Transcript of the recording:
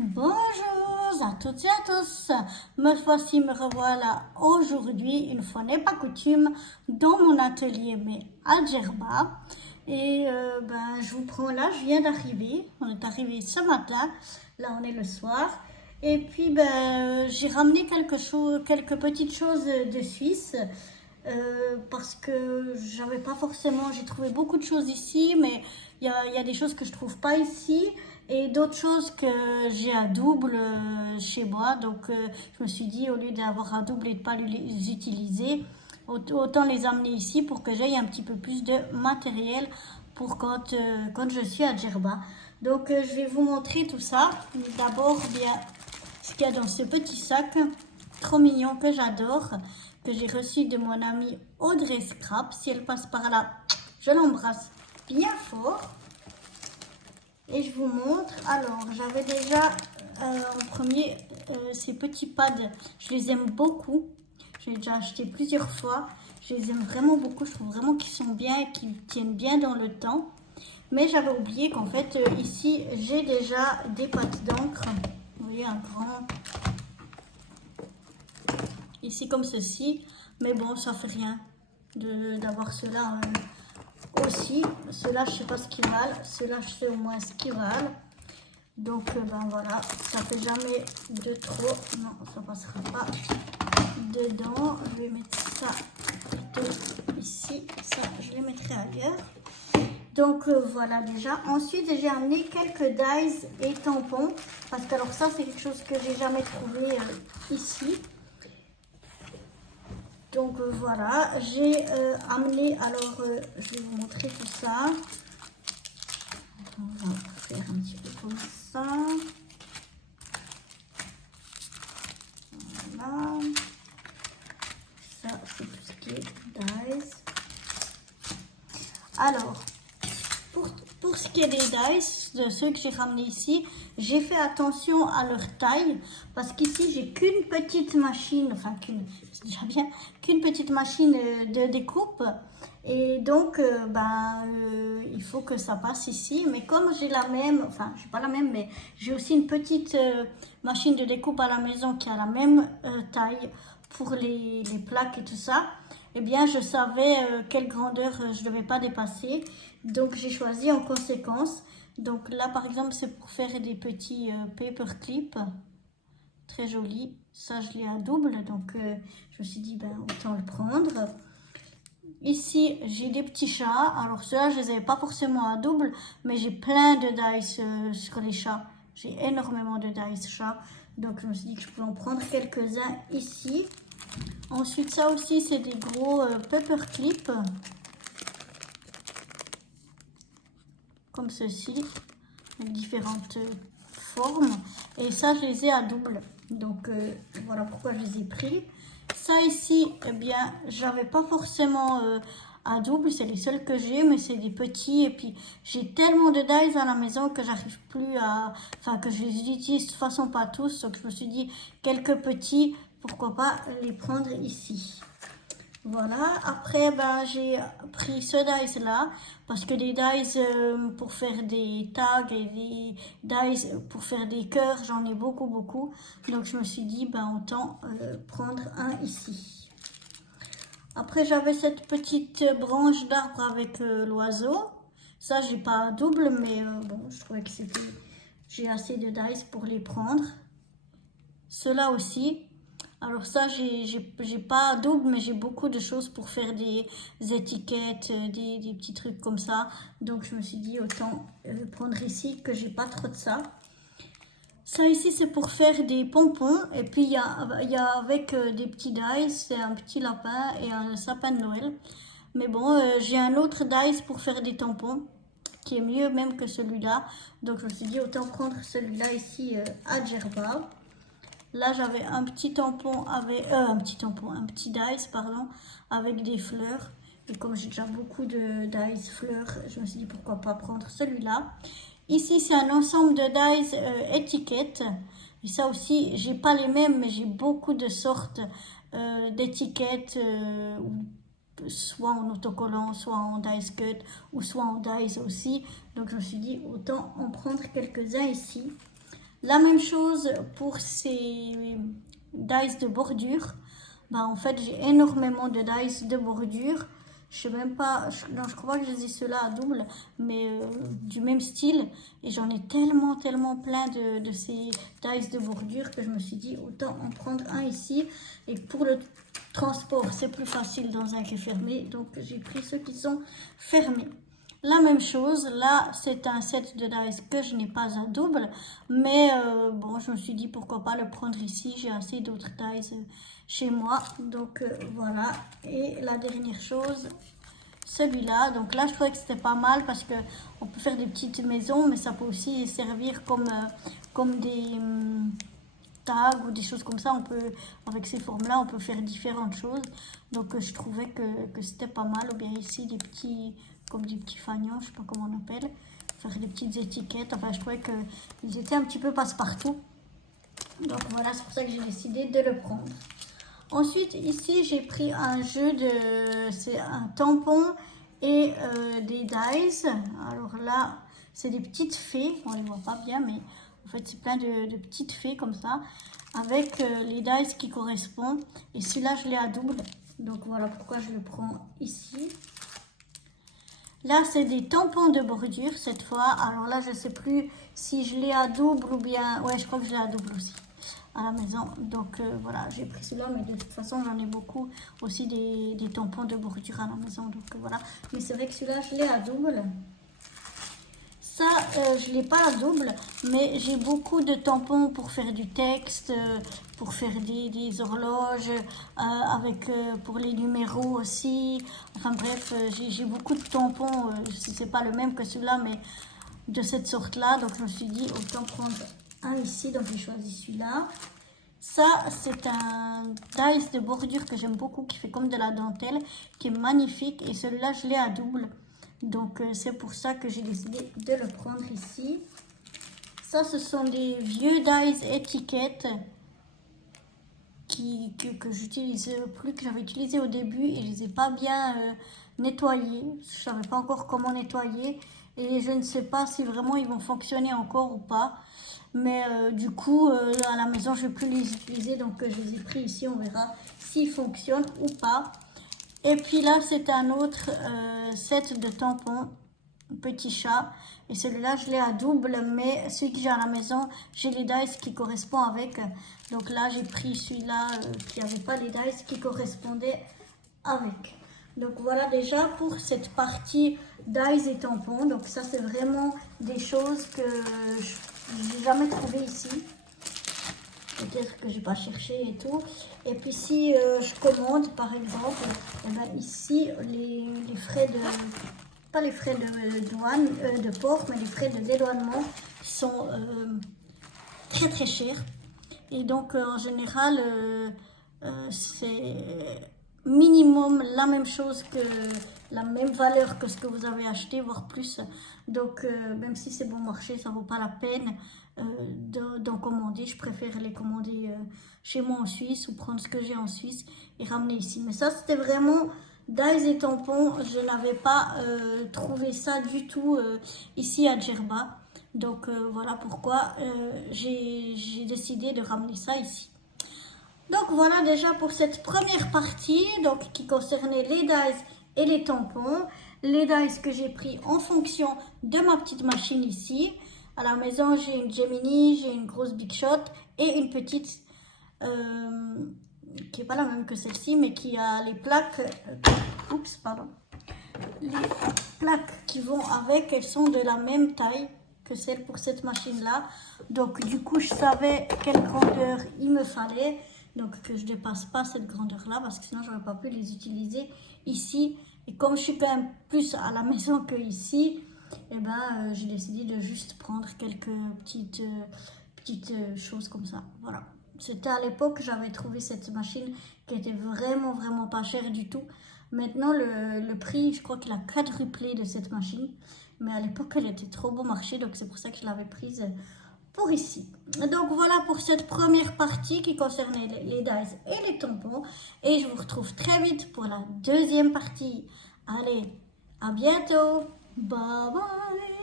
Bonjour à toutes et à tous, me revoilà aujourd'hui, une fois n'est pas coutume, dans mon atelier mais à Djerba. Et je vous prends là, je viens d'arriver, on est arrivé ce matin, là on est le soir. Et puis j'ai ramené quelques petites choses de Suisse. Parce que j'avais pas forcément, j'ai trouvé beaucoup de choses ici, mais il y a des choses que je trouve pas ici et d'autres choses que j'ai à double chez moi. Donc je me suis dit, au lieu d'avoir à double et de pas les utiliser, autant les amener ici pour que j'aie un petit peu plus de matériel pour quand je suis à Djerba. Donc je vais vous montrer tout ça. D'abord, bien, ce qu'il y a dans ce petit sac trop mignon que j'adore, que j'ai reçu de mon amie Audrey Scrap. Si elle passe par là, je l'embrasse bien fort. Et je vous montre. Alors, j'avais déjà en premier ces petits pads. Je les aime beaucoup. J'ai déjà acheté plusieurs fois. Je les aime vraiment beaucoup. Je trouve vraiment qu'ils sont bien, qu'ils tiennent bien dans le temps. Mais j'avais oublié qu'en fait, ici, j'ai déjà des pattes d'encre. Vous voyez, un grand... Ici, comme ceci. Mais bon, ça fait rien d'avoir cela aussi. Ceux-là, je sais pas ce qu'ils valent. Ceux-là, je sais au moins ce qu'ils valent. Donc, voilà. Ça fait jamais de trop. Non, ça passera pas dedans. Je vais mettre ça plutôt ici. Ça, je les mettrai ailleurs. Donc voilà déjà. Ensuite j'ai amené quelques dies et tampons. Parce que alors ça c'est quelque chose que j'ai jamais trouvé ici. Donc voilà. J'ai amené, alors je vais vous montrer tout ça. On va faire un petit peu comme ça. Voilà. Ça c'est tout ce qui est dies. Alors. Pour ce qui est des dice, de ceux que j'ai ramenés ici, j'ai fait attention à leur taille parce qu'ici j'ai qu'une petite machine, enfin c'est déjà bien, qu'une petite machine de découpe et donc il faut que ça passe ici. Mais comme j'ai la même, enfin j'ai pas la même, mais j'ai aussi une petite machine de découpe à la maison qui a la même taille pour les plaques et tout ça. Eh bien, je savais quelle grandeur je ne devais pas dépasser. Donc, j'ai choisi en conséquence. Donc là, par exemple, c'est pour faire des petits paper clips. Très jolis. Ça, je l'ai à double. Donc, je me suis dit, autant le prendre. Ici, j'ai des petits chats. Alors, ceux-là, je ne les avais pas forcément à double. Mais j'ai plein de dice sur les chats. J'ai énormément de dice chats. Donc, je me suis dit que je pouvais en prendre quelques-uns ici. Ensuite, ça aussi, c'est des gros paper clips. Comme ceci. Avec différentes formes. Et ça, je les ai à double. Donc, voilà pourquoi je les ai pris. Ça ici, eh bien, j'avais pas forcément à double. C'est les seuls que j'ai, mais c'est des petits. Et puis, j'ai tellement de dies à la maison que j'arrive plus à... Enfin, que je les utilise de toute façon pas tous. Donc, je me suis dit, quelques petits... Pourquoi pas les prendre ici. Voilà. Après, j'ai pris ce dice là. Parce que des dice pour faire des tags et des dice pour faire des cœurs, j'en ai beaucoup, beaucoup. Donc, je me suis dit, autant prendre un ici. Après, j'avais cette petite branche d'arbre avec l'oiseau. Ça, j'ai pas double, mais bon, je trouvais que c'était... J'ai assez de dice pour les prendre. Ceux-là aussi. Alors ça, j'ai pas double, mais j'ai beaucoup de choses pour faire des étiquettes, des petits trucs comme ça. Donc je me suis dit, autant prendre ici, que j'ai pas trop de ça. Ça ici, c'est pour faire des pompons. Et puis il y a avec des petits dice, c'est un petit lapin et un sapin de Noël. Mais bon, j'ai un autre dice pour faire des tampons, qui est mieux même que celui-là. Donc je me suis dit, autant prendre celui-là ici à Djerba. Là, j'avais un petit tampon avec un petit dice, pardon, avec des fleurs. Et comme j'ai déjà beaucoup de dice fleurs, je me suis dit pourquoi pas prendre celui-là. Ici, c'est un ensemble de dice étiquettes. Et ça aussi, j'ai pas les mêmes, mais j'ai beaucoup de sortes d'étiquettes, soit en autocollant, soit en dice cut, ou soit en dice aussi. Donc, je me suis dit autant en prendre quelques-uns ici. La même chose pour ces dies de bordure. Bah, en fait, j'ai énormément de dies de bordure. Je sais même pas, non, je crois que je dis ceux-là à double, mais du même style. Et j'en ai tellement, tellement plein de ces dies de bordure que je me suis dit, autant en prendre un ici. Et pour le transport, c'est plus facile dans un qui est fermé. Donc, j'ai pris ceux qui sont fermés. La même chose, là, c'est un set de dies que je n'ai pas à double. Mais bon, je me suis dit, pourquoi pas le prendre ici. J'ai assez d'autres dies chez moi. Donc, voilà. Et la dernière chose, celui-là. Donc là, je trouvais que c'était pas mal parce que on peut faire des petites maisons, mais ça peut aussi servir comme des tags ou des choses comme ça. On peut, avec ces formes-là, on peut faire différentes choses. Donc je trouvais que c'était pas mal. Ou bien ici, des petits, comme des petits fanions, je sais pas comment on appelle. Faire des petites étiquettes. Enfin, je trouvais qu'ils étaient un petit peu passe-partout. Donc voilà, c'est pour ça que j'ai décidé de le prendre. Ensuite, ici, j'ai pris un jeu de... C'est un tampon et des dies. Alors là, c'est des petites fées. On ne les voit pas bien, mais en fait, c'est plein de petites fées comme ça. Avec les dies qui correspondent. Et celui-là, je l'ai à double. Donc voilà pourquoi je le prends ici. Là, c'est des tampons de bordure cette fois. Alors là, je ne sais plus si je l'ai à double ou bien... Ouais, je crois que je l'ai à double aussi à la maison. Donc voilà, j'ai pris celui-là, mais de toute façon, j'en ai beaucoup aussi des tampons de bordure à la maison. Donc voilà. Mais c'est vrai que celui-là, je l'ai à double. Ça, je ne l'ai pas à double, mais j'ai beaucoup de tampons pour faire du texte, pour faire des horloges, pour les numéros aussi. Enfin bref, j'ai beaucoup de tampons. Si ce n'est pas le même que celui-là, mais de cette sorte-là. Donc je me suis dit, autant prendre un ici. Donc j'ai choisi celui-là. Ça, c'est un dies de bordure que j'aime beaucoup, qui fait comme de la dentelle, qui est magnifique. Et celui-là, je l'ai à double. Donc, c'est pour ça que j'ai décidé de le prendre ici. Ça, ce sont des vieux dies étiquettes que j'utilise plus, que j'avais utilisé au début. Et je ne les ai pas bien nettoyés. Je ne savais pas encore comment nettoyer. Et je ne sais pas si vraiment ils vont fonctionner encore ou pas. Mais du coup, à la maison, je ne vais plus les utiliser. Donc, je les ai pris ici. On verra s'ils fonctionnent ou pas. Et puis là, c'est un autre set de tampons, petit chat. Et celui-là, je l'ai à double. Mais celui que j'ai à la maison, j'ai les dies qui correspondent avec. Donc là, j'ai pris celui-là qui n'avait pas les dies qui correspondaient avec. Donc voilà déjà pour cette partie dies et tampons. Donc ça, c'est vraiment des choses que je n'ai jamais trouvées ici. Peut-être que j'ai pas cherché et tout. Et puis si je commande par exemple, eh ben, ici les frais de, pas les frais de douane, de port, mais les frais de dédouanement sont très très chers. Et donc en général c'est minimum la même chose que la même valeur que ce que vous avez acheté, voire plus. Donc même si c'est bon marché, ça vaut pas la peine d'en commander. Je préfère les commander chez moi en Suisse ou prendre ce que j'ai en Suisse et ramener ici. Mais ça, c'était vraiment dies et tampons. Je n'avais pas trouvé ça du tout ici à Djerba. Donc voilà pourquoi j'ai décidé de ramener ça ici. Donc voilà déjà pour cette première partie donc, qui concernait les dies et les tampons. Les dies que j'ai pris en fonction de ma petite machine ici. À la maison, j'ai une Gemini, j'ai une grosse Big Shot et une petite qui n'est pas la même que celle-ci, mais qui a les plaques. Oups, pardon. Les plaques qui vont avec, elles sont de la même taille que celle pour cette machine-là. Donc du coup, je savais quelle grandeur il me fallait. Donc que je ne dépasse pas cette grandeur-là parce que sinon, je n'aurais pas pu les utiliser ici. Et comme je suis quand même plus à la maison que ici, eh ben, j'ai décidé de juste prendre quelques petites choses comme ça. Voilà. C'était à l'époque, j'avais trouvé cette machine qui était vraiment, vraiment pas chère du tout. Maintenant, le prix, je crois qu'il a quadruplé de cette machine. Mais à l'époque, elle était trop bon marché, donc c'est pour ça que je l'avais prise pour ici. Donc voilà pour cette première partie qui concernait les dies et les tampons. Et je vous retrouve très vite pour la deuxième partie. Allez, à bientôt. Bye bye.